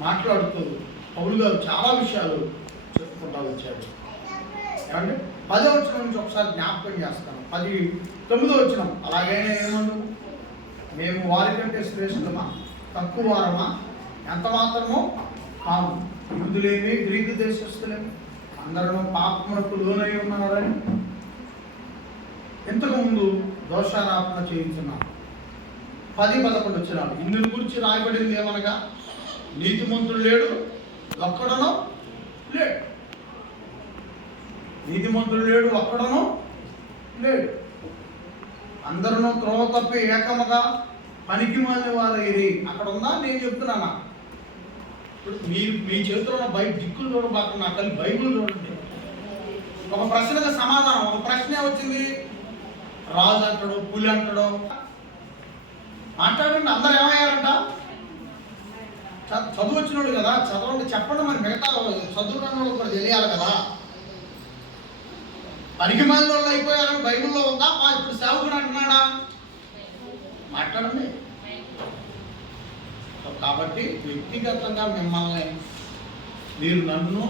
మాట్లాడుతూ పౌలు గారు చాలా విషయాలు చెప్పుకుంటా వచ్చారు. ఏమంటే పదో వచ్చిన నుంచి ఒకసారి జ్ఞాపకం చేస్తాను. పది తొమ్మిదో వచ్చిన అలాగైనా ఏమన్నా మేము వారికంటే శ్రేష్ఠమా తక్కువ వారమా? ఎంత మాత్రమో కాము యూదులేమి గ్రీకు దేశస్తులేమి అందరూ పాపమునకు లోనై ఉన్నారని. ఇంతకుముందు దోషారాపణ చేయించున్నాం పది పదకొండు వచ్చినాడు ఇందుని గురించి రాయబడింది ఏమనగా? నీతిమంతుడు లేడు ఒక్కడను లేడు. నీతిమంతుడు లేడు ఒక్కడను లేడు. అందరూ త్రోవ తప్పి ఏకముగా పనికి మాలిన వారైరి. అక్కడ ఉందా నేను చెప్తున్నానా? ఇప్పుడు మీ మీ చేతిలో ఉన్న బై దిక్కులు చూడబాకుండా అక్కడ బైబిల్ చూడండి. ఒక ప్రశ్నకు సమాధానం ఒక ప్రశ్న వచ్చింది. రాజు అంటాడు పులి అంటాడు. మాట్లాడండి అందరు ఏమయ్యారంట? చదువు వచ్చినోడు కదా చదవండి చెప్పండి మరి మిగతా చదువు కూడా తెలియాలి కదా. పనికి మంది వాళ్ళు అయిపోయారని బైబిల్లో ఉందా? మా ఇప్పుడు సేవకుడు అంటున్నాడా? మాట్లాడండి. కాబట్టి వ్యక్తిగతంగా మిమ్మల్ని మీరు నన్ను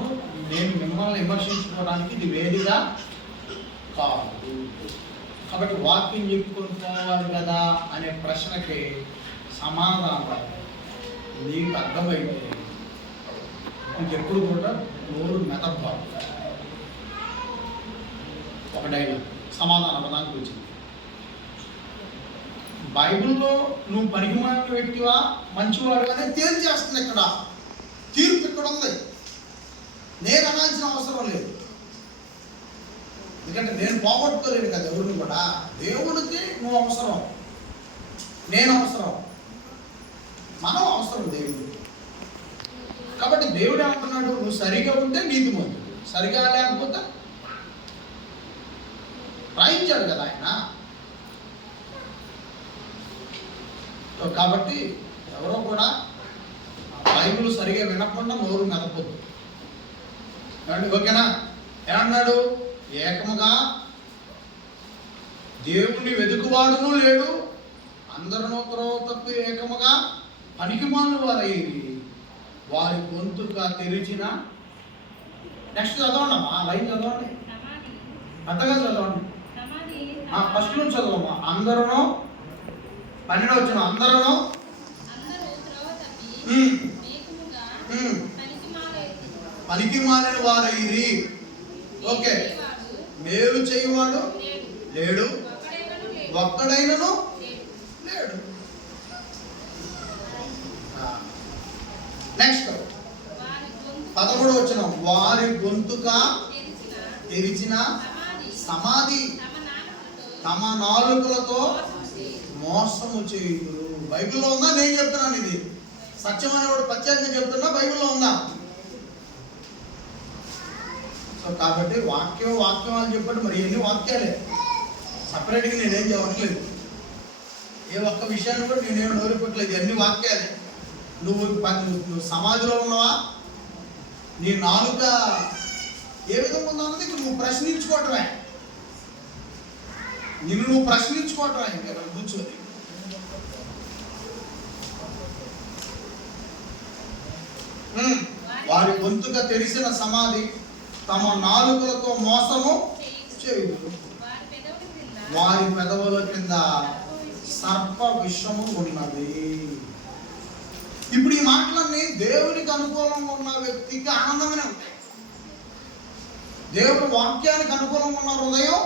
నేను మిమ్మల్ని విమర్శించుకోవడానికి ఇది వేదిగా కాదు. కాబట్టి వాకింగ్ చెప్పుకొని పోవాలి కదా అనే ప్రశ్నకి సమాధానం నీకు అర్థమైతే ఇంకెప్పుడు కూడా నోరు మెదపాలి ఒక డైలాగ్ సమాధాన పదానికి వచ్చింది. బైబిల్లో నువ్వు పనికిమాలిన వ్యక్తివా? మంచివాడు అనే తేల్చేస్తుంది ఇక్కడ. తీర్పు ఇక్కడ ఉంది. నేను అనాల్సిన అవసరం లేదు. ఎందుకంటే నేను పోగొట్టుకోలేను కదా ఎవరిని కూడా. దేవుడికి నువ్వు అవసరం. నేను అవసరం. మనం అవసరం దేవుడు కాబట్టి దేవుడు ఏమంటున్నాడు? నువ్వు సరిగా ఉంటే నీతిమంతుడు సరిగా లేకపోతే రాయించాడు కదా ఆయన. కాబట్టి ఎవరో కూడా బైబుల్ సరిగా వినకుండా నోరు మెదపొద్దు. ఏమండి? ఓకేనా? ఏమన్నాడు? ఏకముగా దేవుని వెతుకువాడును లేడు. అందరినూ త్రోవ తప్పి ఏకముగా పనికిమాలిన వారయ్యి వారి గొంతుగా తెరిచిన నెక్స్ట్ చదవండి అమ్మా లైన్ చదవండి పెద్దగా చదవండి ఫస్ట్ నుంచి చదవమ్మా అందరూ పన్నెండు వచ్చిన అందరూ. పనికి మాలిన వారయ్యి ఓకే మేలు చేయువాడు లేడు. ఒక్కడైనను లేడు. నెక్స్ట్ పదమూడు వచ్చిన వారి గొంతుక తెరిచిన సమాధి. తమ నాలుకలతో మోసం మోసము చేయుదురు. బైబిల్లో ఉందా? నేను చెప్తున్నాను ఇది. సత్యం అనేవాడు ప్రత్యేకంగా చెప్తున్నా బైబిల్లో ఉందా? సో కాబట్టి వాక్యం వాక్యం అని చెప్పాడు మరి ఎన్ని వాక్యాలే? సపరేట్గా నేనేం చెప్పట్లేదు. ఏ ఒక్క విషయాన్ని కూడా నేనేం నోరిపెట్టలేదు అన్ని వాక్యాలే? నువ్వు నువ్వు సమాజంలో సమాధిలో ఉన్నావా? నీ నాలుక ఏ విధంగా ఉందన్నది నువ్వు ప్రశ్నించుకోవటమే. నిన్ను నువ్వు ప్రశ్నించుకోవటమే ఇంకా కూర్చొని వారి గొంతుగా తెలిసిన సమాధి తమ నాలుకలతో మోసము చేయి. వారి పెదవుల క్రింద కింద సర్ప సర్ప విషము ఉన్నది. ఇప్పుడు ఈ మాటలన్నీ దేవునికి అనుకూలంగా ఉన్న వ్యక్తికి ఆనందమనే ఉంటాయి. దేవుని వాక్యానికి అనుకూలంగా ఉన్న హృదయం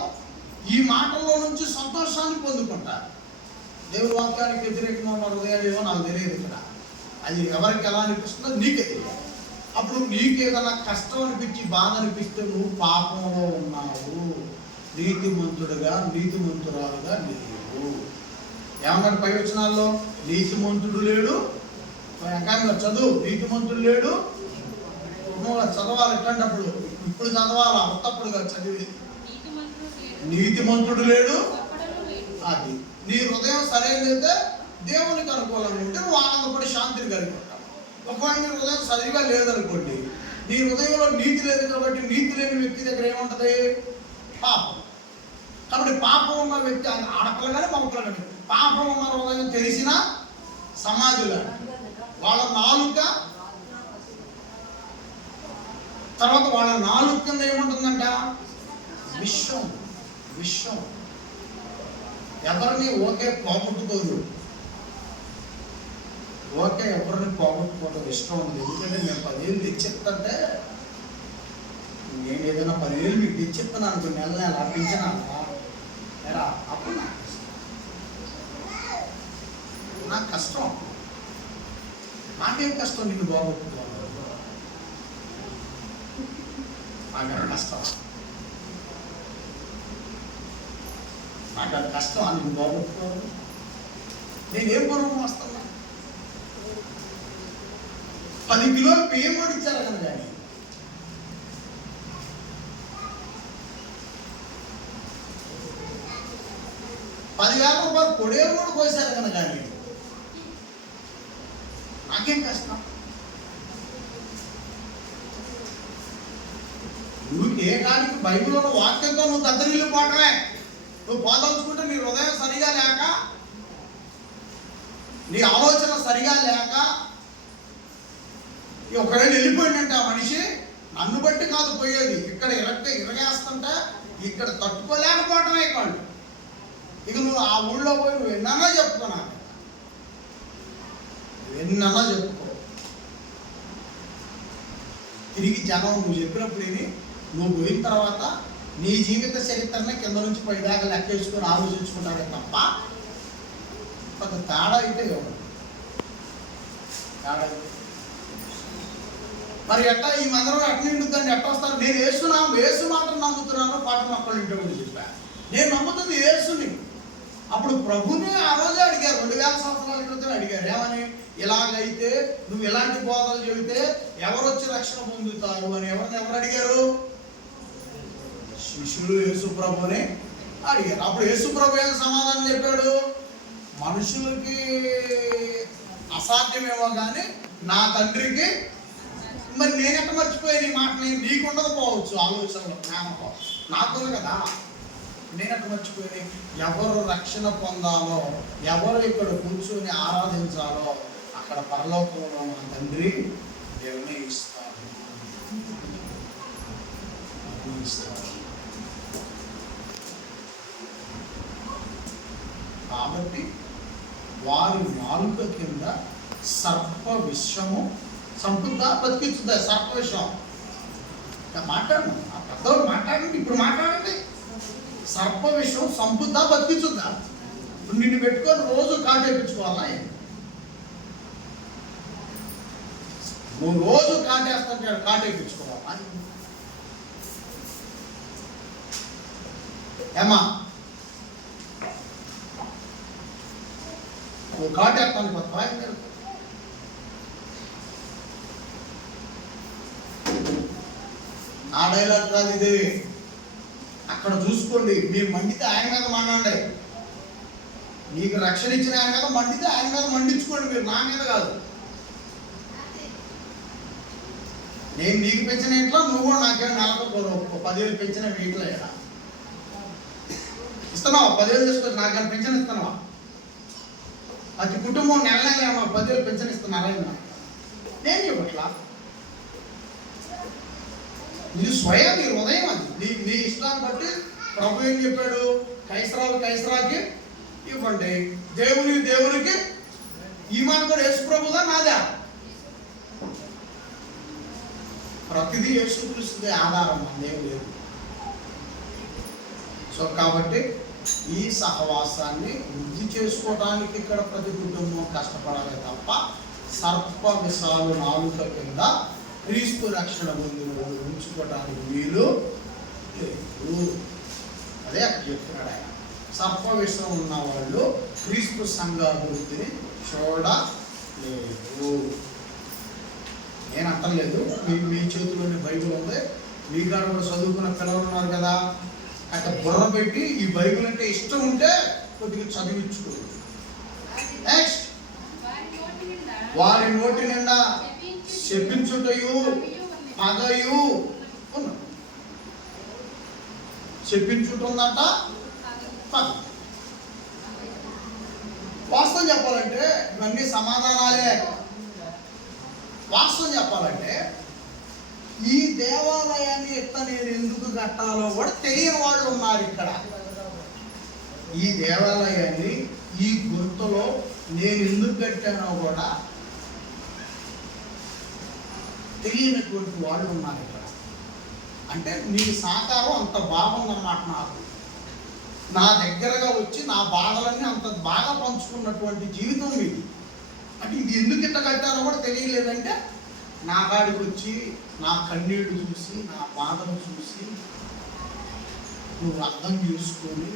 ఈ మాటల్లో నుంచి సంతోషాన్ని పొందుకుంటారు. దేవుని వాక్యానికి వ్యతిరేకంగా ఉన్న హృదయాలు ఏమో నాకు తెలియదు ఇక్కడ. అది ఎవరికి ఎలా అనిపిస్తుందో నీకే తెలియదు. అప్పుడు నీకు ఏదైనా కష్టం అనిపించి బాధ అనిపిస్తే నువ్వు పాపంలో ఉన్నావు. నీతిమంతుడుగా నీతిమంతురాలుగా లేవు. ఏమన్నాడు పై వచనాల్లో? నీతిమంతుడు లేడు ఇంకా చదువు నీతిమంతుడు లేడు. చదవాలి ఎట్లాంటప్పుడు? ఇప్పుడు చదవాలా? ఉత్తప్పుడుగా చదివి. నీతిమంతుడు లేడు. లేడు అది. నీ హృదయం సరైనదైతే దేవునికి అనుకూలంగా ఉంటే నువ్వు ఆనందపడి శాంతిని కలిగి ఉంటావు. ఒకవేళ నీ హృదయం సరిగా లేదనుకోండి నీ హృదయంలో నీతి లేదు కాబట్టి నీతి లేని వ్యక్తి దగ్గర ఏముంటది? పాపం. కాబట్టి పాపం ఉన్న వ్యక్తి అది ఆడపిల్ల కానీ మగపిల్ల కానీ పాపం ఉన్న హృదయం తెలిసిన సమాధిలో వాళ్ళ నాలుక. తర్వాత వాళ్ళ నాలుక కింద ఏముంటుందంట? విశ్వం. విశ్వం. ఎవరిని ఓకే పోగొట్టుకోరు ఓకే ఎవరిని పోగొట్టుకోవడం ఇష్టం ఉంది ఎందుకంటే నేను పదివేలు తెచ్చిస్తుంటే నేను ఏదైనా పదివేలు మీకు తెచ్చిస్తున్నాను కొన్ని నెల నేను అర్పించినా అప్పుడు నాకు కష్టం. నాకు కష్టం నాకేం కష్టం నిన్ను బాగొట్టుకోవాలి నాకేం కష్టం? నాకు అది కష్టం అని నిన్ను బాగొట్టుకోవాలి నేనేం పూర్వం వస్తున్నా పది కిలోలు బియ్యం కూడా కదా కానీ పదివేల రూపాయలు కొడేరు కూడా కోసారు కదా కానీ మాకేం కష్టం? నువ్వు ఏ కాడికి బైబిల్లో ఉన్న వాక్యంతో నువ్వు దద్దరిల్లు పోవటమే నువ్వు పోదలుచుకుంటే నీ హృదయం సరిగా లేక నీ ఆలోచన సరిగా లేక ఒకవేళ వెళ్ళిపోయిందంటే ఆ మనిషి నన్ను బట్టి కాదు పోయేది. ఇక్కడ ఇరగ ఇరగేస్తుంటే ఇక్కడ తట్టుకోలేకపోవటమే కాళ్ళు ఇక నువ్వు ఆ ఊళ్ళో పోయి నువ్వు ఎన్నన్నా చెప్పుకో ఎన్నన్నా చెప్పుకో. తిరిగి జనం నువ్వు చెప్పినప్పుడు ఇది నువ్వు పోయిన తర్వాత నీ జీవిత చరిత్రనే కింద నుంచి పైదాకా లెక్కేసుకొని ఆలోచించుకుంటారే తప్ప కొంత తేడా అయితే ఇవ్వడం తేడా మరి ఎట్టా ఈ మందిరం ఎట్లా నిండుద్దని ఎట్లా వస్తారు? నేను వేస్తున్నా వేసు మాత్రం నమ్ముతున్నాను పాట మొక్కలు ఇంటి చెప్పాను చెప్పా. నేను నమ్ముతుంది వేసుని అప్పుడు ప్రభుని ఆ రోజే అడిగారు రెండు వేల సంవత్సరాల క్రితం అడిగారు. ఏమని? ఇలాగైతే నువ్వు ఎలాంటి బోధలు చెబితే ఎవరు వచ్చి రక్షణ పొందుతారు అని ఎవరిని ఎవరు అడిగారు? శిష్యులు యేసుప్రభుని అడిగారు. అప్పుడు యేసుప్రభు ఏం సమాధానం చెప్పాడు? మనుషులకి అసాధ్యమేమో కానీ నా తండ్రికి మరి నేను ఎట్ట మర్చిపోయాను? ఈ మాట నేను నీకుండదు పోవచ్చు. ఆలోచనలో జ్ఞానంలో నాకుంది కదా. నేను ఎట్ట మర్చిపోయాను? ఎవరు రక్షణ పొందాలో ఎవరు ఇక్కడ కూర్చొని ఆరాధించాలో అక్కడ పరలోకంలో మన తండ్రి నిర్ణయిస్తాడు నిర్ణయిస్తాడు కాబట్టి వారి నాలుక కింద సర్ప విశ్వము సంపుద్దా బతికించుద్దా సర్ప విశ్వం మాట్లాడు ఆ పెద్దవారు మాట్లాడండి. ఇప్పుడు మాట్లాడండి. సర్ప విషయం సంపుద్దా బతికించుద్దా ఇప్పుడు నిన్ను పెట్టుకొని రోజు కాటేపించుకోవాలా నువ్వు రోజు కాటేస్తుంటే అని ఏమా నువ్వు కాటేస్తాను పోతావా ఆ డైలాగ్ కాదు ఇది. అక్కడ చూసుకోండి మీరు మండితే ఆయన మీద మండండి మీకు రక్షణ ఇచ్చిన ఆయన మీద మండితే ఆయన మీద మండించుకోండి మీరు నా మీద కాదు. నేను నీకు పెంచిన ఇంట్లో నువ్వు కూడా నాకేం నెలకు ఒక పదివేలు పెంచిన వీటిలో. ఇలా ఇస్తున్నావా? పదివేలు తీసుకొని నాకేం పెంచిన ఇస్తున్నావా? అది కుటుంబం నెల నెల పదివేలు పెంచిన ఇస్తున్నారా నేను ఇవ్వట్లా? ఇది స్వయం నీ హృదయం అది. నీ నీ ఇష్టాన్ని బట్టి ప్రభు ఏం చెప్పాడు? కైసరాలు కైసరాకి ఇవ్వండి. దేవుని దేవునికి ఈ మాట కూడా యేసు ప్రభుదా నాదా? ప్రతిదీ యేసుక్రీస్తుదే ఆధారం మనదేం లేదు. సో కాబట్టి ఈ సహవాసాన్ని వృద్ధి చేసుకోవడానికి ఇక్కడ ప్రతి కుటుంబం కష్టపడాలి తప్ప సర్ప విషాలు నాలుక కింద క్రీస్తు రక్షణ ముందు ఉంచుకోవడానికి వీలు లేదు. అదే అక్కడ చెప్తున్నాడు ఆయన. సర్ప విషయం ఉన్న వాళ్ళు క్రీస్తు సంఘాభివృద్ధిని చూడలేదు. నేను అంటలేదు మీ మీ చేతిలోనే బైబిల్ ఉంది. మీ కాడ కూడా చదువుకున్న పిల్లలు ఉన్నారు కదా. అక్కడ బుర్ర పెట్టి ఈ బైబిల్ అంటే ఇష్టం ఉంటే కొద్దిగా చదివించుకో నెక్స్ట్ వారి నోటి నిండా చెప్పించుటయు పగయు పగ. వాస్తవం చెప్పాలంటే ఇవన్నీ సమాధానాలే. వాస్తవం చెప్పాలంటే ఈ దేవాలయాన్ని ఎట్లా నేను ఎందుకు కట్టాలో కూడా తెలియని వాళ్ళు ఉన్నారు ఇక్కడ. ఈ దేవాలయాన్ని ఈ గుర్తులో నేను ఎందుకు కట్టానో కూడా తెలియనటువంటి వాళ్ళు ఉన్నారు ఇక్కడ. అంటే నీ సహకారం అంత బాగుందన్నమాట నాకు. నా దగ్గరగా వచ్చి నా బాధలన్నీ అంత బాగా పంచుకున్నటువంటి జీవితం మీది అంటే ఇది ఎందుకు ఇంత కట్టారో కూడా తెలియలేదంటే నా కాడికి వచ్చి నా కన్నీళ్ళు చూసి నా బాధను చూసి నువ్వు అర్థం చేసుకొని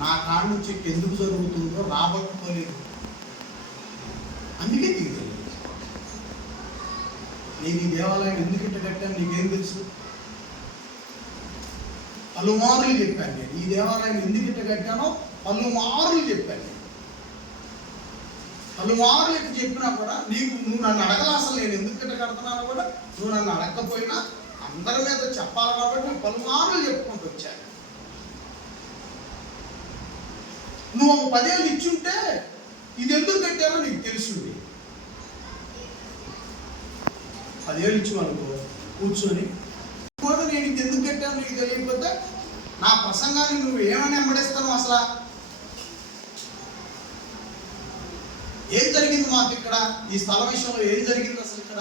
నా కాడ నుంచి ఎందుకు జరుగుతుందో రాబట్టుకోలేదు. అందుకే నీకు తెలియదు నేను ఈ దేవాలయం ఎందుకు ఇట్ట కట్టాను నీకేం తెలుసు? పలుమారులు చెప్పాను నేను. ఈ దేవాలయం ఎందుకు ఇట్ట కట్టానో పలుమారులు చెప్పాను నేను. పలుమార్లు ఇట్ట చెప్పినా కూడా నీకు నువ్వు నన్ను అడగలా అసలు నేను ఎందుకు ఇట్ట కడుతున్నాను కూడా నువ్వు నన్ను అడగకపోయినా అందరి మీద చెప్పాలి కాబట్టి నేను పలుమార్లు చెప్పుకుంటూ వచ్చాను నువ్వు ఒక పదేళ్ళు ఇచ్చుంటే ఇది ఎందుకు కట్టారో నీకు తెలుసుంది పదేళ్ళు ఇచ్చు కూర్చొని కూడా నేను ఇది ఎందుకు కట్టాను నీకు తెలియకపోతే నా ప్రసంగాన్ని నువ్వు ఏమని వెంబడిస్తావు అసలు? ఏం జరిగింది మాకు ఇక్కడ? ఈ స్థల విషయంలో ఏం జరిగింది అసలు ఇక్కడ?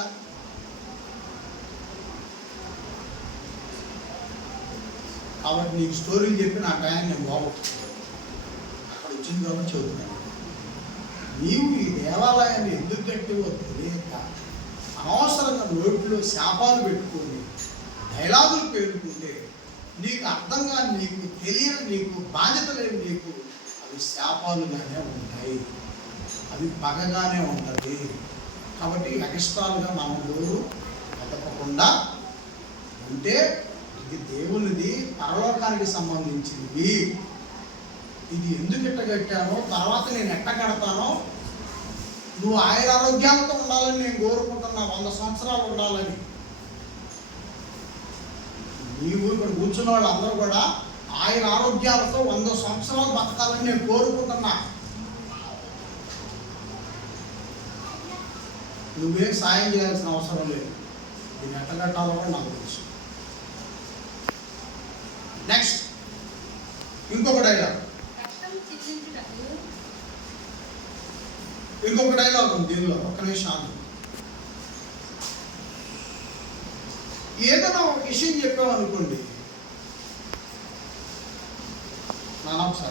కాబట్టి నీకు స్టోరీలు చెప్పి నా టైం నేను బాగుంటుంది అక్కడ వచ్చింది కాబట్టి చదువుతున్నాను నీవు ఈ దేవాలయాన్ని ఎందుకు కట్టివో తెలియక అనవసరంగా నోట్లో శాపాలు పెట్టుకొని డైలాగులు పేరుకుంటే నీకు అర్థంగా నీకు తెలియని నీకు బాధ్యత లేని నీకు అవి శాపాలుగానే ఉంటాయి. అది పగగానే ఉంటుంది. కాబట్టి ఎక్స్ట్రాలుగా మనం వెతకకుండా బతకకుండా ఉంటే ఇది దేవునిది పరలోకానికి సంబంధించింది. ఇది ఎందుకు ఎట్టగట్టానో తర్వాత నేను ఎట్ట కడతానో నువ్వు ఆయన ఆరోగ్యాలతో ఉండాలని నేను కోరుకుంటున్నా వంద సంవత్సరాలు ఉండాలని. నీవు ఇక్కడ కూర్చున్న వాళ్ళందరూ కూడా ఆయన ఆరోగ్యాలతో వంద సంవత్సరాలు బతకాలని నేను కోరుకుంటున్నా. నువ్వేం సాయం చేయాల్సిన అవసరం లేదు. దీన్ని ఎట్ట కట్టాలో కూడా నాకు తెలుసు. నెక్స్ట్ ఇంకొక డైలాగ్ ఇంకొక డైలాగ్ ఉంది దీనిలో. ఒక్క నిమిషం. ఏదైనా ఒక విషయం చెప్పామనుకోండి. ఒకసారి